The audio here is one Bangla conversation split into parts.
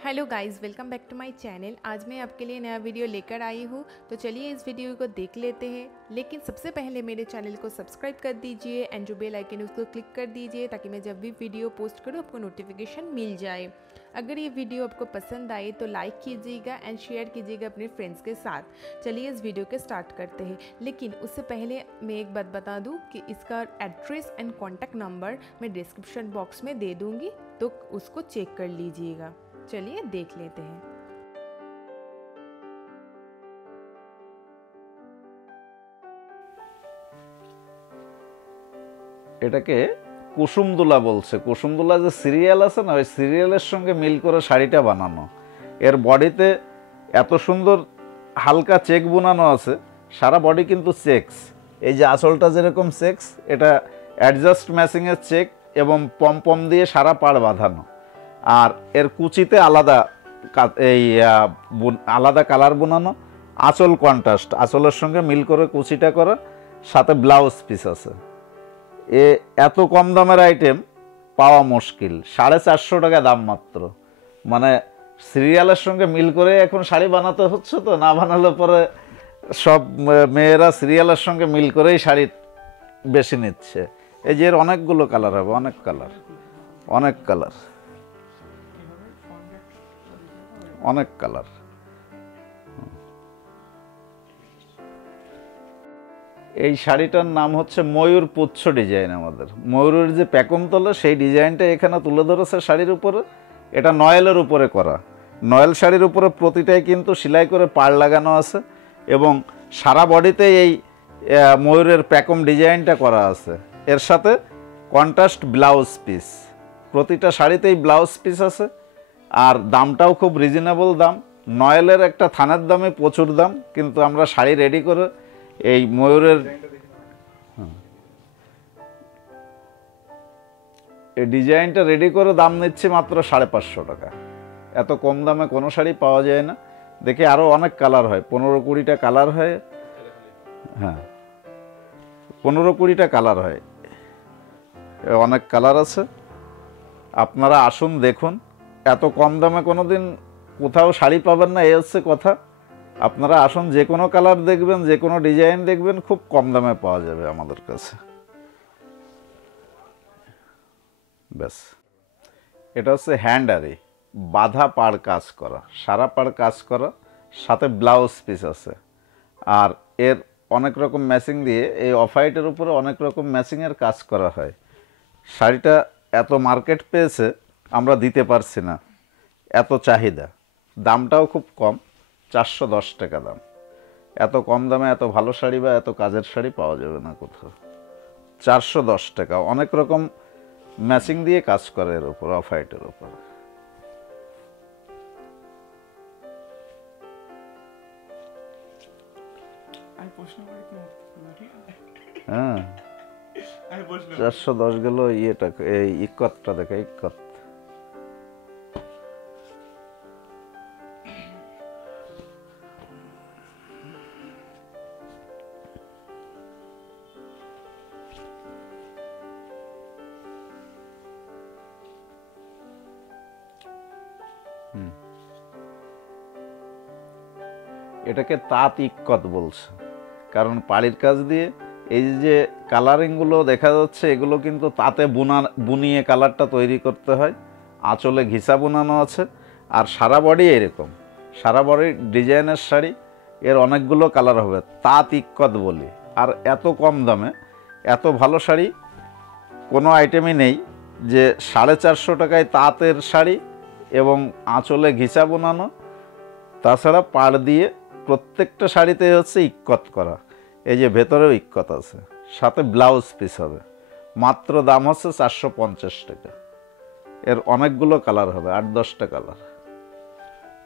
Hello guys, welcome back to my channel. आज मैं आपके लिए नया वीडियो लेकर आई हूँ, तो चलिए इस वीडियो को देख लेते हैं। लेकिन सबसे पहले मेरे चैनल को सब्सक्राइब कर दीजिए एंड जो बेल आइकन है उसको क्लिक कर दीजिए ताकि मैं जब भी वीडियो पोस्ट करूँ आपको नोटिफिकेशन मिल जाए। अगर ये वीडियो आपको पसंद आए तो लाइक कीजिएगा एंड शेयर कीजिएगा अपने फ्रेंड्स के साथ। चलिए इस वीडियो के स्टार्ट करते हैं, लेकिन उससे पहले मैं एक बात बता दूँ कि इसका एड्रेस एंड कॉन्टैक्ट नंबर मैं डिस्क्रिप्शन बॉक्स में दे दूँगी, तो उसको चेक कर लीजिएगा। चलिए देख लेते हैं। এটাকে কুসুমদোলা বলছে। কুসুমদোলা যে সিরিয়াল আছে না, ওই সিরিয়ালের সঙ্গে মিল করে শাড়িটা বানানো। এর বডিতে এত সুন্দর হালকা চেক বোনানো আছে, সারা বডি কিন্তু চেকস। এই যে আঁচলটা যেরকম চেকস, এটা অ্যাডজাস্ট ম্যাচিংয়ের চেক এবং পম দিয়ে সারা পাড় বাঁধানো। আর এর কুচিতে আলাদা আলাদা কালার বোনানো, আঁচল কন্ট্রাস্ট, আঁচলের সঙ্গে মিল করে কুচিটা করা, সাথে ব্লাউজ পিস আছে। এত কম দামের আইটেম পাওয়া মুশকিল। 450 টাকা দাম মাত্র। মানে সিরিয়ালের সঙ্গে মিল করে এখন শাড়ি বানাতে হচ্ছে, তো না বানালে পরে সব মেয়েরা সিরিয়ালের সঙ্গে মিল করেই শাড়ি বেশি নিচ্ছে। এই যে এর অনেকগুলো কালার হবে, অনেক কালার, অনেক কালার, অনেক কালার। এই শাড়িটার নাম হচ্ছে ময়ূর পুচ্ছ ডিজাইন। আমাদের ময়ূরের যে প্যাকম তলে সেই ডিজাইনটা এখানে তুলে ধরেছে শাড়ির উপরে। এটা নয়েলের উপরে করা। নয়েল শাড়ির উপরে প্রতিটাই কিন্তু সেলাই করে পাড় লাগানো আছে এবং সারা বডিতে এই ময়ূরের প্যাকম ডিজাইনটা করা আছে। এর সাথে কন্ট্রাস্ট ব্লাউজ পিস, প্রতিটা শাড়িতেই ব্লাউজ পিস আছে। আর দামটাও খুব রিজনেবল দাম। নয়েলের একটা থানের দামে প্রচুর দাম, কিন্তু আমরা শাড়ি রেডি করে এই ময়ূরের এই ডিজাইনটা রেডি করে দাম নিচ্ছে মাত্র 550 টাকা। এত কম দামে কোনো শাড়ি পাওয়া যায় না। দেখে আরও অনেক কালার হয়, 15-20টা কালার হয়। হ্যাঁ, 15-20টা কালার হয়, অনেক কালার আছে। আপনারা আসুন, দেখুন। এত কম দামে কোনো দিন কোথাও শাড়ি পাবেন না, এই হচ্ছে কথা। আপনারা আসুন, যে কোনো কালার দেখবেন, যে কোনো ডিজাইন দেখবেন, খুব কম দামে পাওয়া যাবে আমাদের কাছে। ব্যাস, এটা হচ্ছে হ্যান্ডারি, বাঁধা পাড় কাজ করা, সারা পাড় কাজ করা, সাথে ব্লাউজ পিস আছে। আর এর অনেক রকম ম্যাচিং দিয়ে, এই অফ হোয়াইটের উপরে অনেক রকম ম্যাচিংয়ের কাজ করা হয়। শাড়িটা এত মার্কেট পেয়েছে, আমরা দিতে পারছি না, এত চাহিদা। দামটাও খুব কম, 410 টাকা দাম। এত কম দামে এত ভালো শাড়ি বা এত কাজের শাড়ি পাওয়া যাবে না কোথাও। 410 টাকা। অনেক রকম ম্যাচিং দিয়ে কাজ করে এর উপর, অফ হোয়াইটের উপর। হ্যাঁ, 410 গেল। ইয়েটা, এই ইক্কতটা দেখে, ইক্কত। এটাকে তাঁত ইক্কত বলছে, কারণ পাড়ির কাজ দিয়ে এই যে কালারিংগুলো দেখা যাচ্ছে, এগুলো কিন্তু তাঁতে বুনিয়ে কালারটা তৈরি করতে হয়। আঁচলে ঘিসা বোনানো আছে। আর সারা বডি এরকম, সারা বডি ডিজাইনের শাড়ি। এর অনেকগুলো কালার হবে, তাঁত ইক্কত বলি। আর এত কম দামে এত ভালো শাড়ি কোনো আইটেমই নেই যে 450 টাকায় তাঁতের শাড়ি এবং আঁচলে ঘিসা বোনানো, তাছাড়া পাড় দিয়ে প্রত্যেকটা শাড়িতে হচ্ছে ইক্কত করা। এই যে ভেতরেও ইক্কত আছে, সাথে ব্লাউজ পিস হবে। মাত্র দাম হচ্ছে 450 টাকা। এর অনেকগুলো কালার হবে, 8-10টা কালার।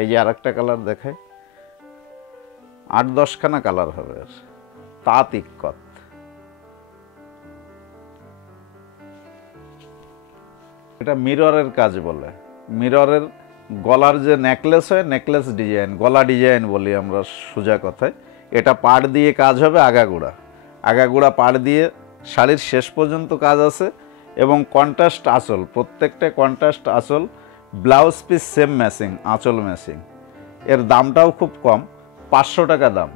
এই যে আরেকটা কালার দেখায়, 8-10খানা কালার হবে। এর তাঁত ইক্কত। এটা মিররের কাজ বলে। মিররের গলার যে নেকলেস হয়, নেকলেস ডিজাইন, গলা ডিজাইন বলি আমরা সোজা কথায়। এটা পাড় দিয়ে কাজ হবে, আগাগোড়া আগাগোড়া পাড় দিয়ে শাড়ির শেষ পর্যন্ত কাজ আছে। এবং কন্ট্রাস্ট আঁচল, প্রত্যেকটা কন্ট্রাস্ট আঁচল, ব্লাউজ পিস সেম ম্যাচিং, আঁচল ম্যাচিং। এর দামটাও খুব কম, 500 টাকা দাম।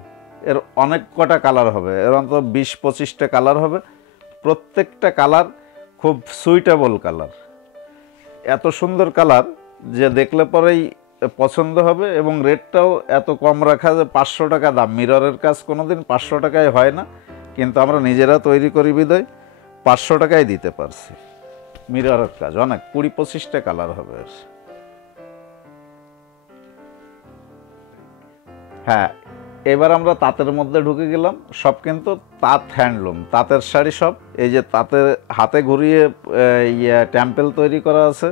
এর অনেক কটা কালার হবে, এর অন্তত 20-25টা কালার হবে। প্রত্যেকটা কালার খুব সুইটেবল কালার, এত সুন্দর কালার যে দেখলে পরেই পছন্দ হবে। এবং রেটটাও এত কম রাখা যে 500 টাকা দাম। মিররের কাজ কোনোদিন 500 টাকায় হয় না, কিন্তু আমরা নিজেরা তৈরি করি বিধায় 500 টাকায় দিতে পারছি। মিররের কাজ অনেক, 20-25টা কালার হবে। হ্যাঁ, এবার আমরা তাঁতের মধ্যে ঢুকে গেলাম। সব কিন্তু তাঁত হ্যান্ডলুম, তাঁতের শাড়ি সব। এই যে তাঁতের হাতে ঘুরিয়ে টেম্পেল তৈরি করা আছে,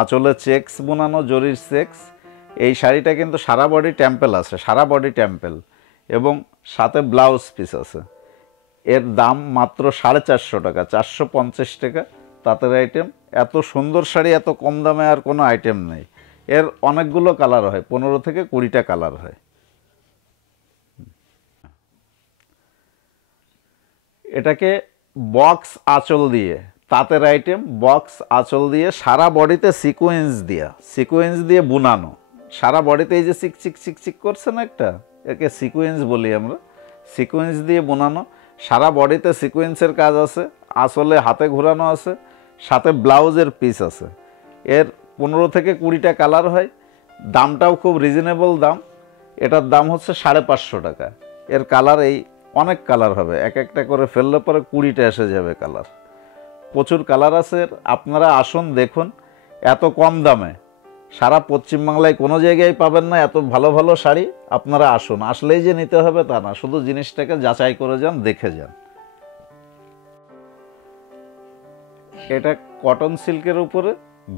আঁচলে চেক্স বোনানো, জরির চেক্স। এই শাড়িটা কিন্তু সারা বডি টেম্পেল আছে, সারা বডি টেম্পেল, এবং সাথে ব্লাউজ পিস আছে। এর দাম মাত্র 450 টাকা, 450 টাকা তাঁতের আইটেম। এত সুন্দর শাড়ি এত কম দামে আর কোনো আইটেম নেই। এর অনেকগুলো কালার হয়, 15 থেকে 20টা কালার হয়। এটাকে বক্স আঁচল দিয়ে, তাঁতের আইটেম, বক্স আঁচল দিয়ে, সারা বডিতে সিকোয়েন্স দিয়ে বুনানো। সারা বডিতে এই যে চিকচিক চিকচিক করছে না একটা, একে সিকোয়েন্স বলি আমরা। সিকোয়েন্স দিয়ে বোনানো, সারা বডিতে সিকোয়েন্সের কাজ আছে, আঁচলে হাতে ঘোরানো আছে, সাথে ব্লাউজের পিস আছে। এর 15 থেকে 20টা কালার হয়। দামটাও খুব রিজনেবল দাম। এটার দাম হচ্ছে 550 টাকা। এর কালার এই অনেক কালার হবে, এক একটা করে ফেললে পরে 20টা এসে যাবে কালার। প্রচুর কালার আছে। আপনারা আসুন দেখুন, এত কম দামে সারা পশ্চিমবাংলায় কোনো জায়গায় পাবেন না এত ভালো ভালো শাড়ি। আপনারা আসুন, আসলেই যে নিতে হবে তা না, শুধু জিনিসটাকে যাচাই করে যান, দেখে যান। এটা কটন সিল্কের উপরে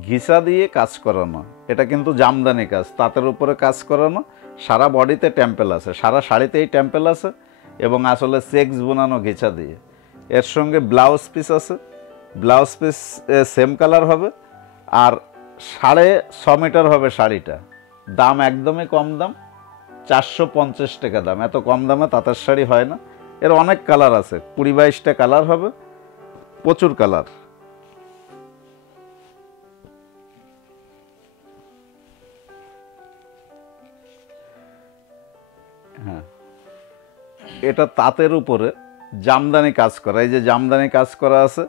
ঘিসা দিয়ে কাজ করানো, এটা কিন্তু জামদানি কাজ, তাঁতের উপরে কাজ করানো। সারা বডিতে টেম্পেল আছে, সারা শাড়িতেই টেম্পেল আছে, এবং আসলে চেক্স বোনানো ঘিচা দিয়ে। এর সঙ্গে ব্লাউজ পিস আছে, ব্লাউজ পিস সেম কালার হবে। আর 6.5 মিটার হবে শাড়িটা। দাম একদমই কম দাম, 450 টাকা দাম। এত কম দামে তাঁতের শাড়ি হয় না। এর অনেক কালার আছে, 20-22টা কালার হবে, প্রচুর কালার। হ্যাঁ, এটা তাঁতের উপরে জামদানি কাজ করা। এই যে জামদানি কাজ করা আছে,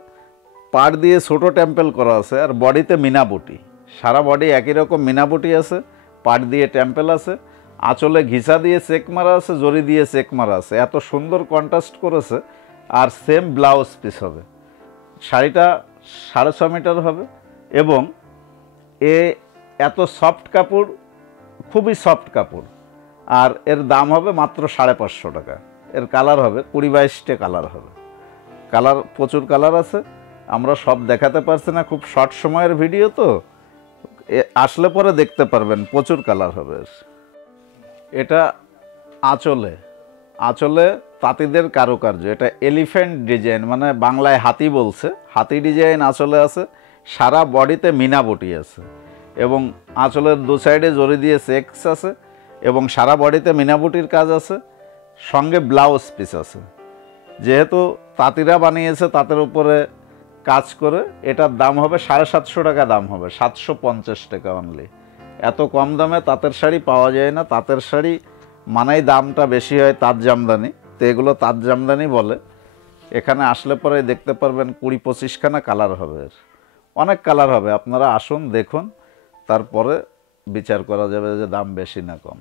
পাড় দিয়ে ছোট টেম্পেল করা আছে, আর বডিতে মিনাবুটি। সারা বডি একই রকম মিনাবুটি আছে, পাড় দিয়ে টেম্পেল আছে, আঁচলে ঘিসা দিয়ে চেক মারা আছে, জরি দিয়ে চেক মারা আছে। এত সুন্দর কন্ট্রাস্ট করেছে। আর সেম ব্লাউজ পিস হবে। শাড়িটা 6.5 মিটার হবে, এবং এত সফট কাপড়, খুবই সফট কাপড়। আর এর দাম হবে মাত্র 550 টাকা। এর কালার হবে 20-22টা কালার হবে। কালার প্রচুর কালার আছে, আমরা সব দেখাতে পারছি না, খুব শর্ট সময়ের ভিডিও তো, আসলে পরে দেখতে পারবেন, প্রচুর কালার হবে। এটা আঁচলে তাঁতিদের কারুকার্য। এটা এলিফ্যান্ট ডিজাইন, মানে বাংলায় হাতি বলছে, হাতি ডিজাইন আঁচলে আছে। সারা বডিতে মিনাবুটি আছে, এবং আঁচলের দু সাইডে জরি দিয়ে চেক্স আছে, এবং সারা বডিতে মিনাবুটির কাজ আছে, সঙ্গে ব্লাউজ পিস আছে। যেহেতু তাঁতিরা বানিয়েছে, তাঁতের উপরে কাজ করে, এটার দাম হবে 750 টাকা দাম হবে, 750 টাকা অনলি। এত কম দামে তাঁতের শাড়ি পাওয়া যায় না। তাঁতের শাড়ি মানেই দামটা বেশি হয়, তাঁত জামদানি, তো এগুলো তাঁত জামদানি বলে। এখানে আসলে পরে দেখতে পারবেন 20-25খানা কালার হবে। অনেক কালার হবে। আপনারা আসুন দেখুন, তারপরে বিচার করা যাবে যে দাম বেশি না কম।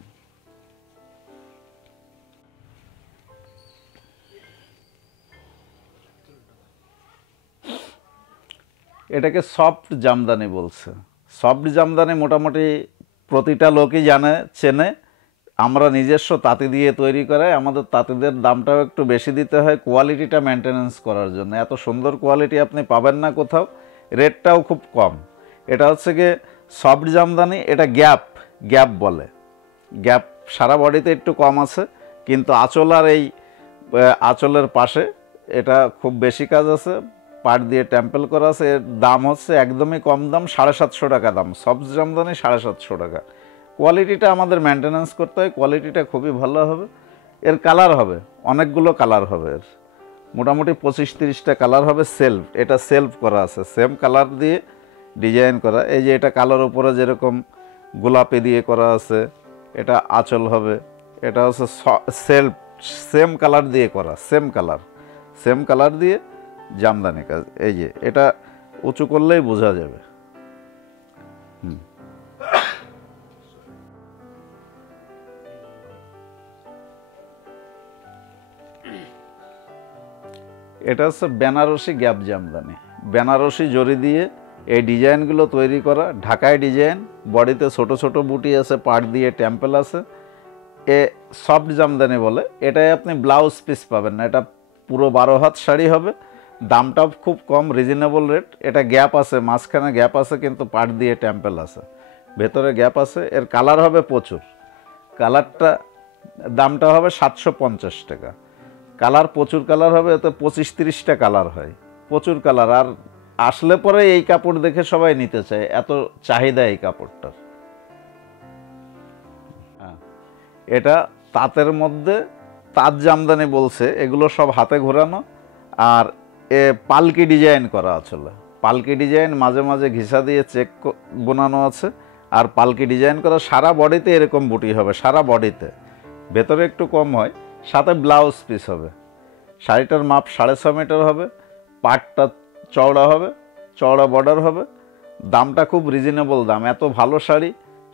এটাকে সফট জামদানি বলছে। সফট জামদানি মোটামুটি প্রতিটা লোকই জানে, চেনে। আমরা নিজস্ব তাঁতি দিয়ে তৈরি করাই। আমাদের তাঁতিদের দামটাও একটু বেশি দিতে হয় কোয়ালিটিটা মেনটেনেন্স করার জন্য। এত সুন্দর কোয়ালিটি আপনি পাবেন না কোথাও, রেটটাও খুব কম। এটা হচ্ছে গিয়ে সফট জামদানি। এটা গ্যাপ বলে। গ্যাপ সারা বডিতে একটু কম আছে, কিন্তু আঁচল আর এই আঁচলের পাশে এটা খুব বেশি কাজ আছে, পাড় দিয়ে টেম্পেল করা আছে। এর দাম হচ্ছে একদমই কম দাম, 750 টাকা দাম। সফট জামদানি 750 টাকা। কোয়ালিটিটা আমাদের মেনটেনেন্স করতে হয়, কোয়ালিটিটা খুবই ভালো হবে। এর কালার হবে অনেকগুলো কালার হবে। এর মোটামুটি 25-30টা কালার হবে। সেলফ, এটা সেলফ করা আছে, সেম কালার দিয়ে ডিজাইন করা। এই যে এটা কালোর উপরে যেরকম গোলাপি দিয়ে করা আছে, এটা আঁচল হবে। এটা হচ্ছে সেম কালার দিয়ে করা, সেম কালার দিয়ে জামদানি কাজ। এই যে এটা উঁচু করলেই বোঝা যাবে। এটা হচ্ছে বেনারসি গ্যাপ জামদানি, বেনারসি জরি দিয়ে এই ডিজাইনগুলো তৈরি করা। ঢাকায় ডিজাইন, বডিতে ছোট ছোট বুটি আছে, পাড় দিয়ে টেম্পল আছে। এ সফট জামদানি বলে। এটাই আপনি ব্লাউজ পিস পাবেন না, এটা পুরো 12 হাত শাড়ি হবে। দামটাও খুব কম, রিজনেবল রেট। এটা গ্যাপ আছে, মাঝখানে গ্যাপ আছে, কিন্তু পাড় দিয়ে টেম্পল আছে, ভেতরে গ্যাপ আছে। এর কালার হবে প্রচুর। কালারটা দামটা হবে 750 টাকা। কালার প্রচুর কালার হবে, এতে 25-30টা কালার হয়, প্রচুর কালার। আর আসলে পরে এই কাপড় দেখে সবাই নিতে চায়, এত চাহিদা এই কাপড়টার। এটা তাঁতের মধ্যে তাঁত জামদানি বলছে, এগুলো সব হাতে ঘোরানো। আর এ পালকি ডিজাইন করা আসলে, পালকি ডিজাইন মাঝে মাঝে ঘিসা দিয়ে চেক বোনানো আছে। আর পালকি ডিজাইন করা, সারা বডিতে এরকম বুটি হবে, সারা বডিতে, ভেতরে একটু কম হয়। সাথে ব্লাউজ পিস হবে। শাড়িটার মাপ 6.5 মিটার হবে, পাটটা চওড়া হবে, চওড়া বর্ডার হবে। দামটা খুব রিজনেবল দাম। এত ভালো শাড়ি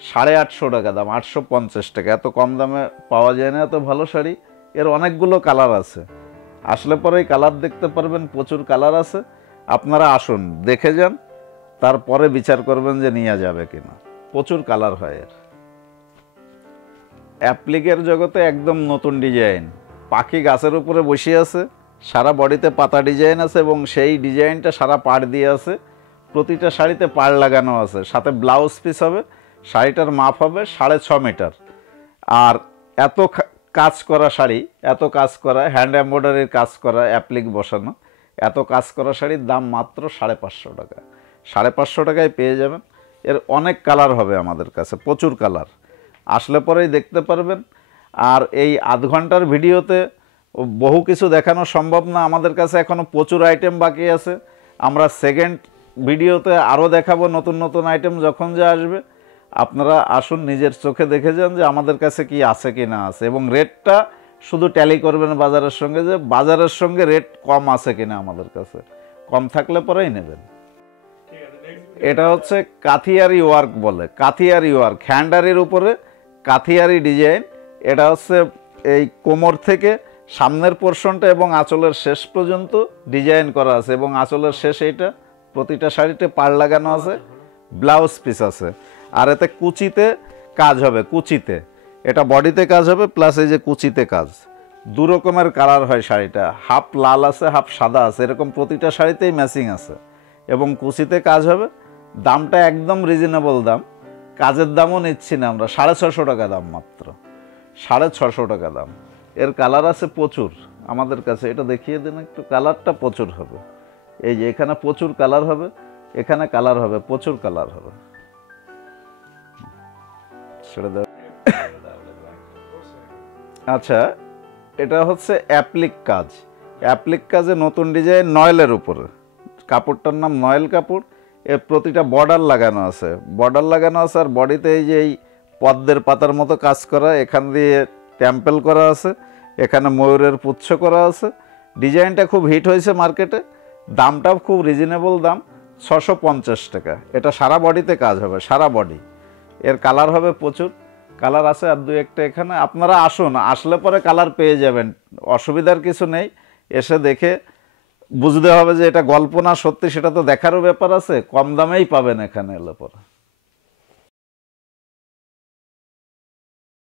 850 টাকা দাম, 850 টাকা। এত কম দামে পাওয়া যায় না এত ভালো শাড়ি। এর অনেকগুলো কালার আছে, আসলে পরে এই কালার দেখতে পারবেন, প্রচুর কালার আছে। আপনারা আসুন, দেখে যান, তারপরে বিচার করবেন যে নিয়ে যাবে কিনা। প্রচুর কালার হয় এর। অ্যাপ্লিকের জগতে একদম নতুন ডিজাইন। পাখি গাছের উপরে বসে আছে, সারা বডিতে পাতা ডিজাইন আছে, এবং সেই ডিজাইনটা সারা পাড় দিয়ে আছে। প্রতিটা শাড়িতে পাড় লাগানো আছে, সাথে ব্লাউজ পিস হবে। শাড়িটার মাপ হবে 6.5 মিটার। আর এত কাজ করা শাড়ি, এত কাজ করা, হ্যান্ড এমব্রয়ডারির কাজ করা, অ্যাপ্লিক বসানো, এত কাজ করা শাড়ির দাম মাত্র 550 টাকা। 550 টাকায় পেয়ে যাবেন। এর অনেক কালার হবে আমাদের কাছে, প্রচুর কালার। আসলে পরেই দেখতে পারবেন। আর এই আধ ঘন্টার ভিডিওতে বহু কিছু দেখানো সম্ভব না, আমাদের কাছে এখনও প্রচুর আইটেম বাকি আছে। আমরা সেকেন্ড ভিডিওতে আরও দেখাবো নতুন নতুন আইটেম যখন যা আসবে। আপনারা আসুন, নিজের চোখে দেখে যান যে আমাদের কাছে কি আছে কি না আছে, এবং রেটটা শুধু ট্যালি করবেন বাজারের সঙ্গে, যে বাজারের সঙ্গে রেট কম আছে কিনা আমাদের কাছে। কম থাকলে পরেই নেবেন। এটা হচ্ছে কাথিয়ারি ওয়ার্ক বলে, কাথিয়ারি ওয়ার্ক, হ্যান্ডারির উপরে কাথিয়ারি ডিজাইন। এটা হচ্ছে এই কোমর থেকে সামনের পোর্শনটা এবং আঁচলের শেষ পর্যন্ত ডিজাইন করা আছে, এবং আঁচলের শেষ এইটা। প্রতিটা শাড়িতে পাড় লাগানো আছে, ব্লাউজ পিস আছে। আর এতে কুচিতে কাজ হবে, কুচিতে। এটা বডিতে কাজ হবে, প্লাস এই যে কুচিতে কাজ। 2 রকমের কালার হয় শাড়িটা, হাফ লাল আছে, হাফ সাদা আছে, এরকম প্রতিটা শাড়িতেই ম্যাচিং আছে, এবং কুচিতে কাজ হবে। দামটা একদম রিজনেবল দাম, কাজের দামও নিচ্ছি না আমরা। 650 টাকা দাম, মাত্র 650 টাকা দাম। এর কালার আছে প্রচুর আমাদের কাছে। এটা দেখিয়ে দিন একটু, কালারটা প্রচুর হবে। এই যে এখানে প্রচুর কালার হবে, এখানে কালার হবে, প্রচুর কালার হবে। ছেড়ে দাও। আচ্ছা, এটা হচ্ছে অ্যাপ্লিক কাজ। অ্যাপ্লিক কাজে নতুন ডিজাইন, নয়েলের উপরে। কাপড়টার নাম নয়েল কাপড়। এর প্রতিটা বর্ডার লাগানো আছে, বর্ডার লাগানো আছে। আর বডিতে এই যে এই পদ্মের পাতার মতো কাজ করা, এখান দিয়ে টেম্পেল করা আছে, এখানে ময়ূরের পুচ্ছ করা আছে। ডিজাইনটা খুব হিট হয়েছে মার্কেটে। দামটাও খুব রিজনেবল দাম, 650 টাকা। এটা সারা বডিতে কাজ হবে, সারা বডি। এর কালার হবে প্রচুর, কালার আছে আর 2-1টা এখানে। আপনারা আসুন, আসলে পরে কালার পেয়ে যাবেন, অসুবিধার কিছু নেই। এসে দেখে বুঝতে হবে যে এটা গল্প না সত্যি, সেটা তো দেখারও ব্যাপার আছে। কম দামেই পাবেন এখানে এলে পরে।